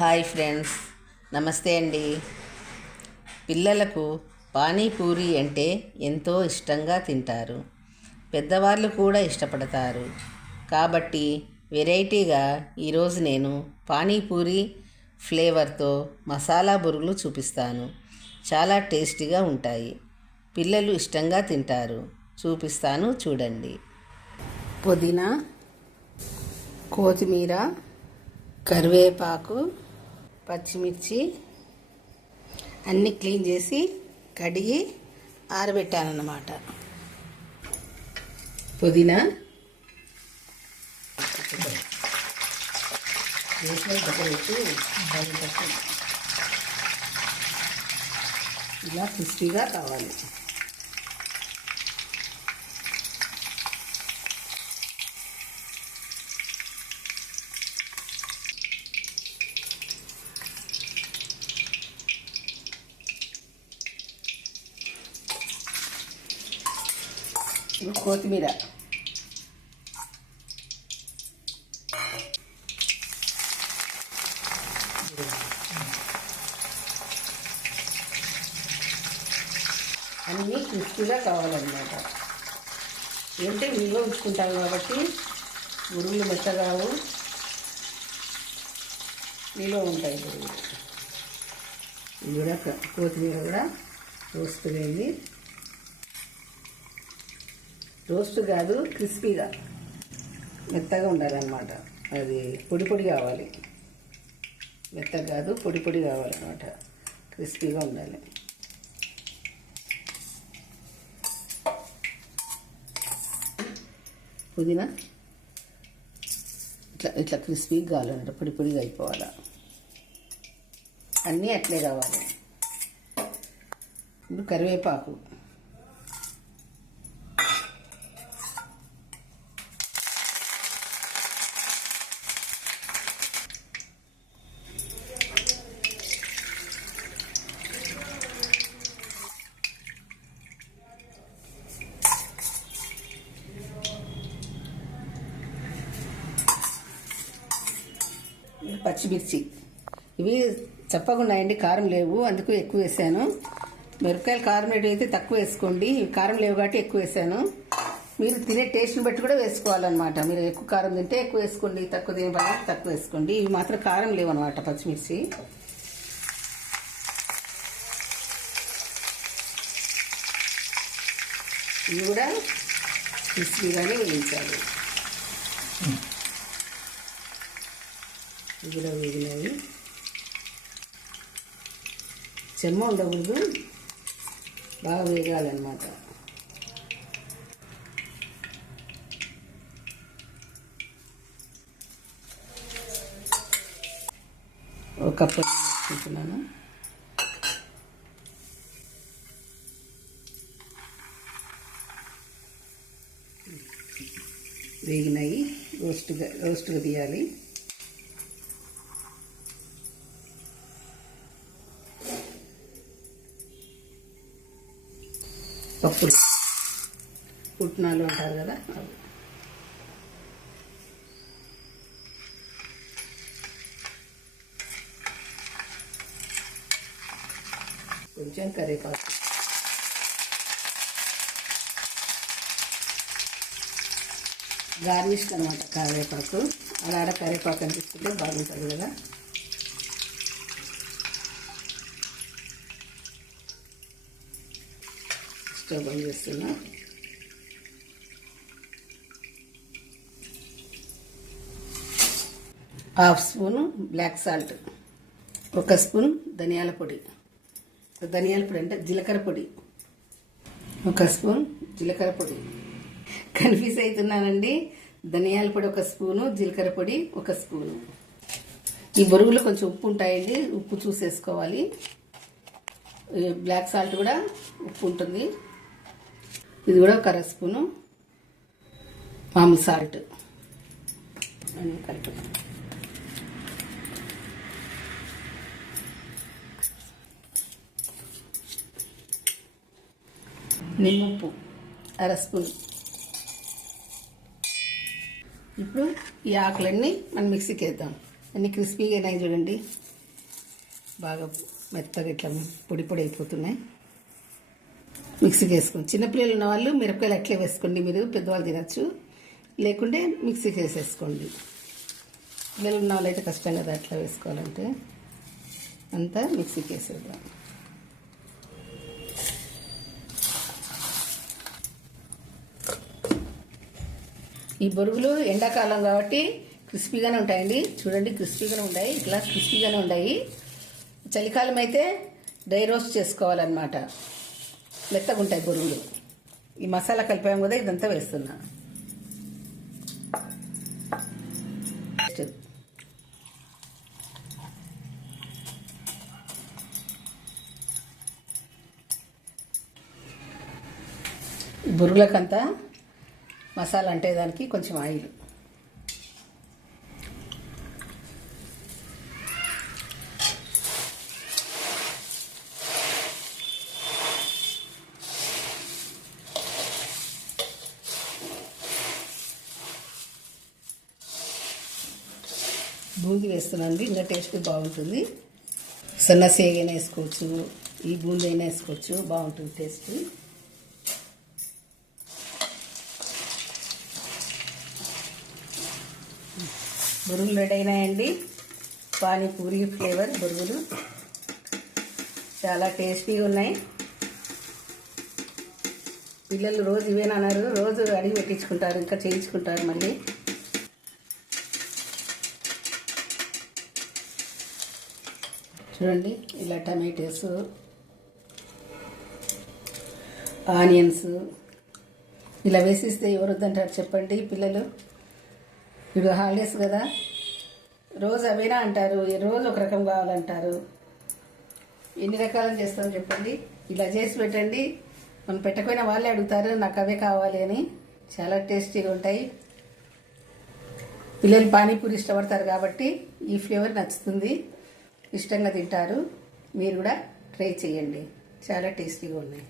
Hi friends నమస్తే అండి. పిల్లలకు పానీపూరి అంటే ఎంతో ఇష్టంగా తింటారు. పెద్దవాళ్ళు కూడా ఇష్టపడతారు. కాబట్టి వెరైటీగా ఈరోజు నేను పానీపూరి ఫ్లేవర్తో మసాలా బురుగులు చూపిస్తాను. చాలా టేస్టీగా ఉంటాయి. పిల్లలు ఇష్టంగా తింటారు. చూపిస్తాను చూడండి. పుదీనా కొత్తిమీర కరివేపాకు పచ్చిమిర్చి అన్నీ క్లీన్ చేసి కడిగి ఆరబెట్టానన్నమాట పుదీనా. ఇలా క్రిస్పీగా కావాలి. కొత్తిమీర అన్నీ క్రిస్పీగా కావాలన్నమాట ఏంటంటే నిల్వ ఉంచుకుంటాం కాబట్టి గురువులు మెత్తగావు నిల్వ ఉంటాయి గురువులు ఇది కూడా కొత్తిమీర కూడా రోస్ట్ రోస్ట్ కాదు క్రిస్పీగా. మెత్తగా ఉండాలన్నమాట. అది పొడి పొడి కావాలి. మెత్తగా కాదు పొడి పొడి కావాలన్నమాట. క్రిస్పీగా ఉండాలి. పుదీనా? ఇట్లా ఇట్లా క్రిస్పీగా కావాలన్నమాట. పొడి పొడిగా అయిపోవాలి. అన్నీ అట్లే కావాలి. ఇప్పుడు కరివేపాకు. పచ్చిమిర్చి. ఇవి చెప్పకుండా కారం లేవు అందుకు ఎక్కువ వేసాను. మిరపకాయలు కారం రేటు అయితే తక్కువ వేసుకోండి కారం లేవు కాబట్టి ఎక్కువ వేసాను. మీరు తినే టేస్ట్ని బట్టి కూడా వేసుకోవాలన్నమాట. మీరు ఎక్కువ కారం తింటే ఎక్కువ వేసుకోండి తక్కువ తినే పని తక్కువ వేసుకోండి. ఇవి మాత్రం కారం లేవు అనమాట పచ్చిమిర్చి. ఇవి కూడా క్రిస్పీగానే వేయించాలి. ఇవి కూడా వేగినవి. చెమ్మ ఉండకూడదు. బాగా వేగాలన్నమాట. ఒక కప్పు వేసుకుంటున్నాను వేగినాయి రోస్ట్గా రోస్ట్గా తీయాలి. పప్పులు. పుట్నాలు అంటారు కదా అవి. కొంచెం కరివేపాకు. గార్నిష్ అనమాట కరివేపాకు. అలా కరివేపాకు అనిపిస్తుంటే బాగుంటుంది కదా. స్టవ్ ఆన్ చేస్తున్నా. హాఫ్ స్పూను బ్లాక్ సాల్ట్ ఒక స్పూన్ ధనియాల పొడి. ధనియాల పొడి అంటే జీలకర్ర పొడి. ఒక స్పూన్ జీలకర్ర పొడి. కన్ఫ్యూజ్ అవుతున్నానండి. ధనియాల పొడి ఒక స్పూను జీలకర్ర పొడి ఒక స్పూను. ఈ బొరుగులు కొంచెం ఉప్పు ఉంటాయండి ఉప్పు చూసేసుకోవాలి. బ్లాక్ సాల్ట్ కూడా ఉప్పు ఉంటుంది. ఇది కూడా ఒక అర స్పూను మామూలు సాల్ట్. అన్నీ కలిపి. నిమ్మప్పు అర స్పూన్. ఇప్పుడు ఈ ఆకులన్నీ మనం మిక్సీకి వేద్దాం. అన్ని క్రిస్పీగా అయినాయి చూడండి. బాగా మెత్తగా ఇట్లా పొడి పొడి అయిపోతున్నాయి. మిక్సీకి వేసుకోండి. చిన్నపిల్లలు ఉన్న వాళ్ళు మిరపకాయలు అట్లే వేసుకోండి. మీరు పెద్దవాళ్ళు తినచ్చు. లేకుంటే మిక్సీకి వేసేసుకోండి. పిల్లలు ఉన్న వాళ్ళు అయితే కష్టం కదా అట్లా వేసుకోవాలంటే అంతా మిక్సీకి వేసేద్దాం. ఈ బొరుగులు ఎండాకాలం కాబట్టి క్రిస్పీగానే ఉంటాయండి. చూడండి క్రిస్పీగానే ఉంటాయి ఇట్లా క్రిస్పీగానే ఉన్నాయి. చలికాలం అయితే డ్రై రోస్ట్ చేసుకోవాలన్నమాట. మెత్తగా ఉంటాయి బొరుగులు. ఈ మసాలా కలిపాము కదా ఇదంతా వేస్తున్నా. ఈ బురుగులకంతా మసాలా అంటే దానికి కొంచెం ఆయిల్. బూందీ వేస్తున్నాను ఇంకా టేస్ట్ బాగుంటుంది. సన్న సేగైనా వేసుకోవచ్చు. ఈ బూందీ అయినా వేసుకోవచ్చు. బాగుంటుంది టేస్ట్. బొరుగులు రెడీ అయినాయండి. పానీపూరి ఫ్లేవర్ బొరుగులు. చాలా టేస్టీగా ఉన్నాయి. పిల్లలు రోజు ఇవేనన్నారు రోజు అడిగి పెట్టించుకుంటారు. ఇంకా చేయించుకుంటారు మళ్ళీ. చూడండి. ఇలా టమాటోస్ ఆనియన్స్. ఇలా వేసిస్తే ఎవరు వద్దంటారు చెప్పండి పిల్లలు? ఇప్పుడు హాలిడేస్ కదా. రోజు అవేనా అంటారు? రోజు ఒక రకం కావాలంటారు? ఎన్ని రకాలు చేస్తాం చెప్పండి. ఇలా చేసి పెట్టండి. మనం పెట్టకపోయినా వాళ్ళే అడుగుతారు నాకు అవే కావాలి అని. చాలా టేస్టీగా ఉంటాయి. పిల్లలు పానీపూరి ఇష్టపడతారు కాబట్టి ఈ ఫ్లేవర్ నచ్చుతుంది. ఇష్టంగా తింటారు. మీరు కూడా ట్రై చేయండి. చాలా టేస్టీగా ఉన్నాయి.